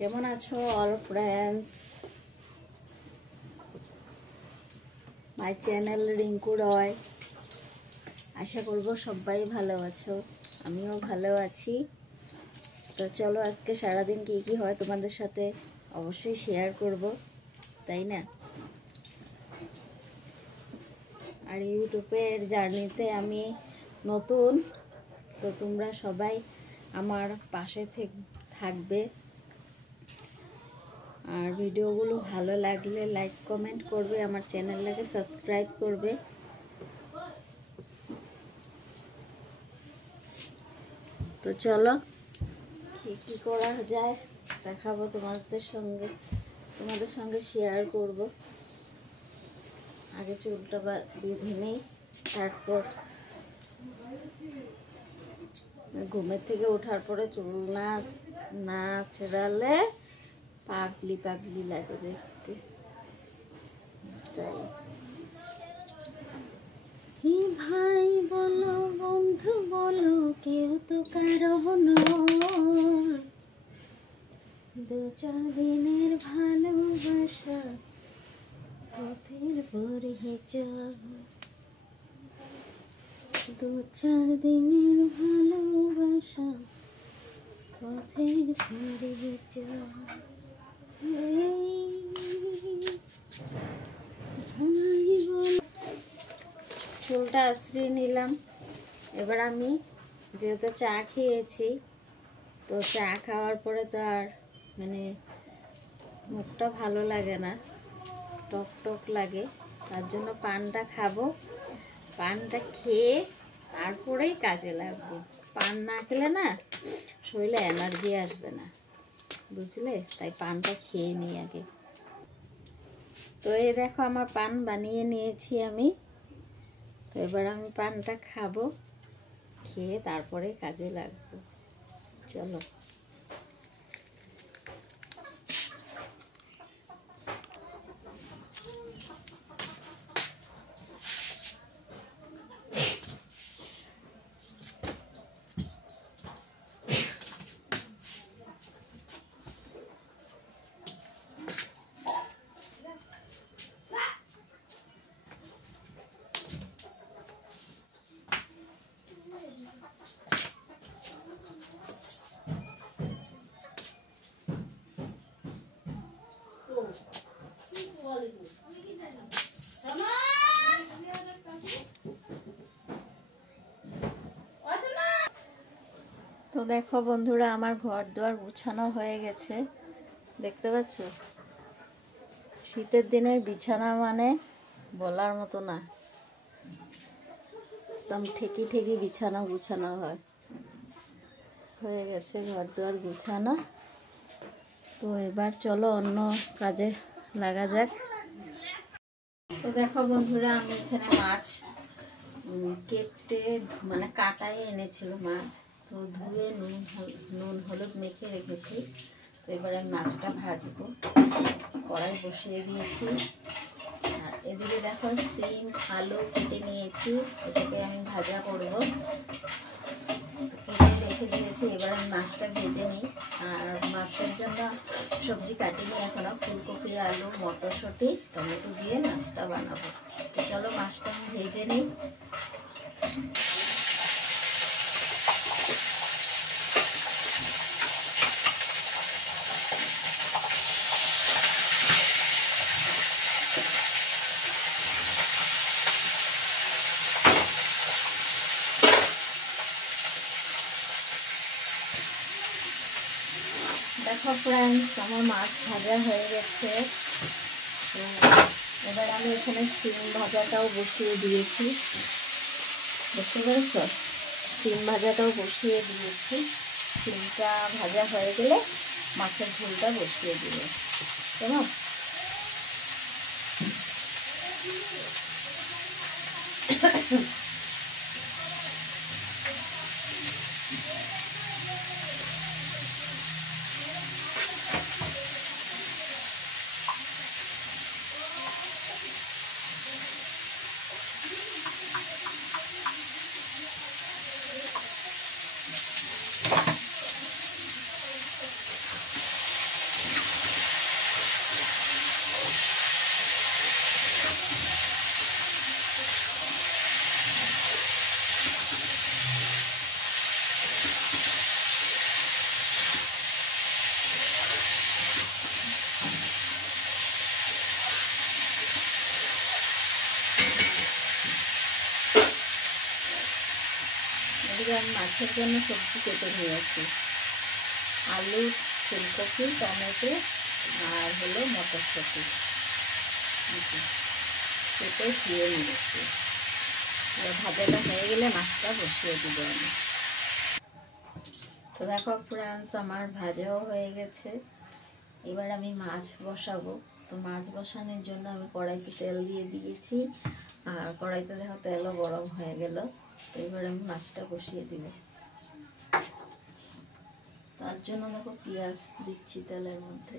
কেমন আছো all friends? My channel Rinku Roy. আশা করব সবাই ভালো আছো, আমিও ভালো আছি। তো চলো আজকে সারাদিন কি কি হয় তোমাদের সাথে অবশ্যই শেয়ার করব, তাই না? আর ইউটিউবের জার্নিতে আমি নতুন, তো তোমরা সবাই আমার পাশে থাকবে। আর ভিডিওগুলো ভালো লাগলে লাইক কমেন্ট করবে, আমার চ্যানেলটাকে সাবস্ক্রাইব করবে। তো চলো কি করা যায় দেখাবো তোমাদের সঙ্গে শেয়ার করব। আগে চুলটা বেঁধে নেই, তারপর ঘুমের থেকে ওঠার পরে চুল না ছেড়ালে পাগলি পাগলি লাগে দেখতে। তাই ভাই বলো বন্ধু বলো, কেউ তো কারো নয়। 2-4 দিনের ভালোবাসা পথের পরিচয়। 2-4 দিনের ভালোবাসা পথের পরিচয়। চুলটা আশ্রিয়ে নিলাম। এবার আমি যেহেতু চা খেয়েছি, তো চা খাওয়ার পরে তো আর মুখটা ভালো লাগে না, টক টক লাগে। তার জন্য পানটা খাবো। পানটা খেয়ে তারপরেই কাজে লাগবো। পান না খেলে না শরীরে এনার্জি আসবে না, বুঝলে? তাই পানটা খেয়ে নিই আগে। তো এই দেখো আমার পান বানিয়ে নিয়েছি আমি। তো এবার আমি পানটা খাবো, খেয়ে তারপরে কাজে লাগবো। চলো। তো দেখো বন্ধুরা, আমার ঘর দুয়ার গুছানো হয়ে গেছে, দেখতে পাচ্ছ? শীতের দিনের বিছানা মানে বলার মতো না, একদম ঠেকি বিছানা গুছানো হয়ে গেছে ঘর দুয়ার গুছানো। তো এবার চলো অন্য কাজে লাগা যাক। তো দেখো বন্ধুরা, আমি এখানে মাছ কেটে কাটাই এনেছিল মাছ, তো ধুয়ে নুন হলুদ মেখে রেখেছি। তো এবার আমি মাছটা ভাজবো, কড়াই বসিয়ে দিয়েছি। আর এদিকে দেখো সিম আলু কেটে নিয়েছি, এটাকে আমি ভাজা করব। কেটে রেখে দিয়েছি, এবার আমি মাছটা ভেজে নিই। আর মাছের জন্য সবজি কাটিনি এখনো, ফুলকপি আলু মটরশুঁটি টমেটো দিয়ে মাছটা বানাবো। তো চলো মাছটা আমি ভেজে নিই। দেখো ফ্রেন্ডস, আমার মাছ ভাজা হয়ে গেছে। এবার আমি এখানে সিম ভাজাটাও বসিয়ে দিয়েছি, দেখতে পেরেছ? সিম ভাজাটাও বসিয়ে দিয়েছি। সিমটা ভাজা হয়ে গেলে মাছের ঝোলটা বসিয়ে দিলে কেমন। যে আমি মাছের জন্য সবজি কেটে নিয়েছি, আলু, ফুলকপি, টমেটো আর হলো মটরশুঁটি কেটে ধুয়ে নিয়েছি। ভাজাটা হয়ে গেলে মাছটা বসিয়ে দিব আমি। তো দেখো ফ্রেন্ডস, আমার ভাজাও হয়ে গেছে। এবার আমি মাছ বসাবো। তো মাছ বসানোর জন্য আমি কড়াইতে তেল দিয়ে দিয়েছি, আর কড়াইতে দেখো তেলও গরম হয়ে গেল। তো এবার আমি মাছটা বসিয়ে দিব। তার জন্য দেখো পেঁয়াজ দিচ্ছি তেলের মধ্যে।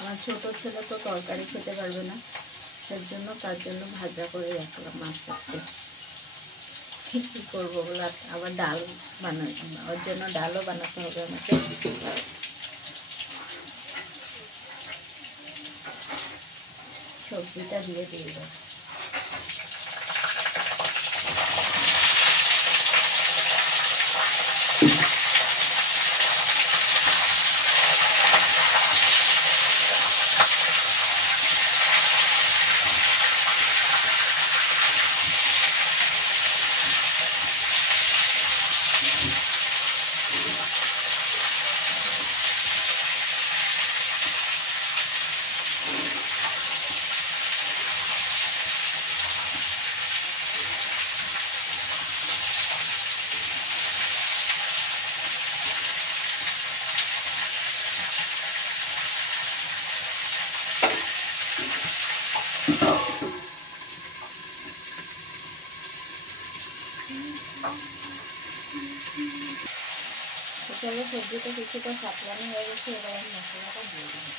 আমার ছোট ছেলে তো তরকারি খেতে পারবে না, তার জন্য ভাজা করে রাখলাম মাছের পিস। কী করবো বলে আবার ডাল বানাতে, ওর জন্য ডালও বানাতে হবে আমাকে। সবজিটা দিয়ে দিব। চলো, সবজিটা কিছুটা সাতলানো হয়ে গেছে, এবার আমি মশলাটা দিয়ে দিই।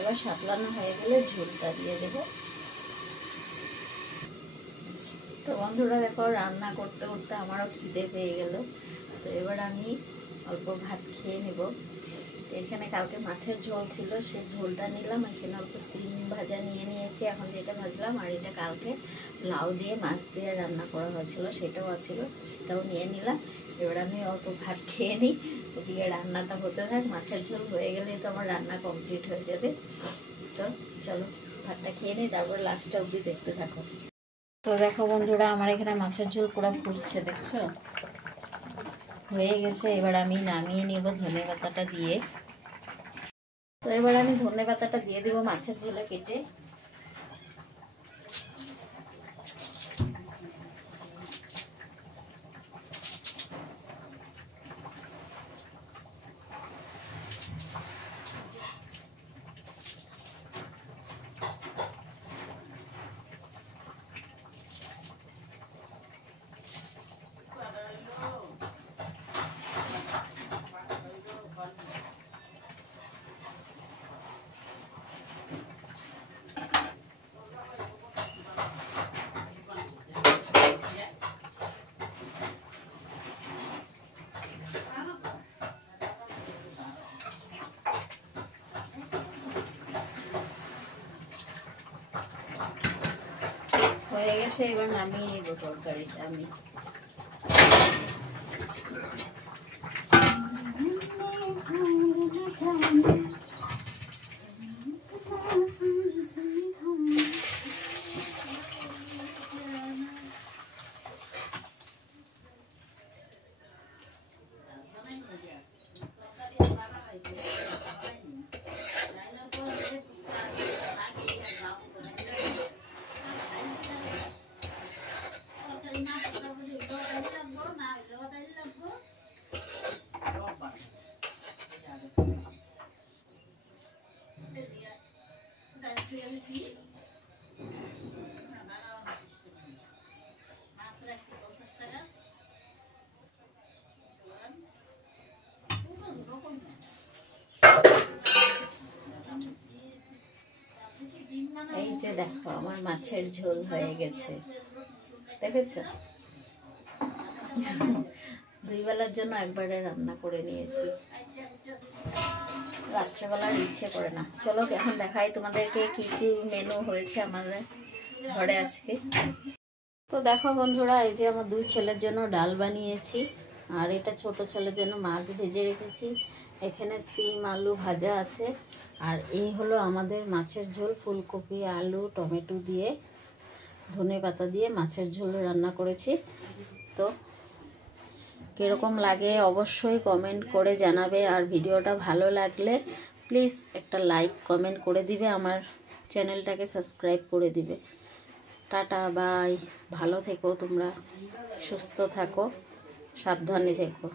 এবার সাতলানো হয়ে গেলে ঝোলটা দিয়ে দেবো। তো বন্ধুরা দেখো, রান্না করতে করতে আমারও খিদে পেয়ে গেল। তো এবার আমি অল্প ভাত খেয়ে নেব। এখানে কালকে মাছের ঝোল ছিল, সেই ঝোলটা নিলাম। এখানে অল্প সিম ভাজা নিয়ে নিয়েছি, এখন যেটা ভাজলাম। আর এটা কালকে লাউ দিয়ে মাছ দিয়ে রান্না করা হয়েছিল, সেটাও আছিল, সেটাও নিয়ে নিলাম। এবার আমি অল্প ভাত খেয়ে নিই, ওদিকে রান্নাটা হতে থাক। মাছের ঝোল হয়ে গেলেই তো আমার রান্না কমপ্লিট হয়ে যাবে। তো চলো ভাতটা খেয়ে নিই, তারপর লাস্টটা অবধি দেখতে থাকো। তো দেখো বন্ধুরা, আমার এখানে মাছের ঝোল পুরো ফুটছে, দেখছো হয়ে গেছে। এবার আমি নামিয়ে নিব ধনেপাতাটা দিয়ে। তো এবার আমি ধনেপাতাটা দিয়ে দিব মাছের ঝোলে কেটে। হয়ে গেছে, এবার নামিয়ে নিব তরকারিটা আমি। এই যে দেখো আমার মাছের ঝোল হয়ে গেছে, দেখেছো? দুই বেলার জন্য একবারে রান্না করে নিয়েছি, রাত্রেবেলার ইচ্ছে করে না। চলো এখন দেখাই তোমাদেরকে কি কি মেনু হয়েছে আমাদের ঘরে আজকে। তো দেখো বন্ধুরা, এই যে আমার দুই ছেলের জন্য ডাল বানিয়েছি, আর এটা ছোট ছেলের জন্য মাছ ভেজে রেখেছি। এখানে সিম আলু ভাজা আছে, আর এই হলো আমাদের মাছের ঝোল, ফুলকপি আলু টমেটো দিয়ে ধনে পাতা দিয়ে মাছের ঝোল রান্না করেছি। তো কীরকম লাগে অবশ্যই কমেন্ট করে জানাবে, আর ভিডিওটা ভালো লাগলে প্লিজ একটা লাইক কমেন্ট করে দিবে, আমার চ্যানেলটাকে সাবস্ক্রাইব করে দিবে। টাটা বাই, ভালো থেকো তোমরা, সুস্থ থাকো, সাবধানে থেকো।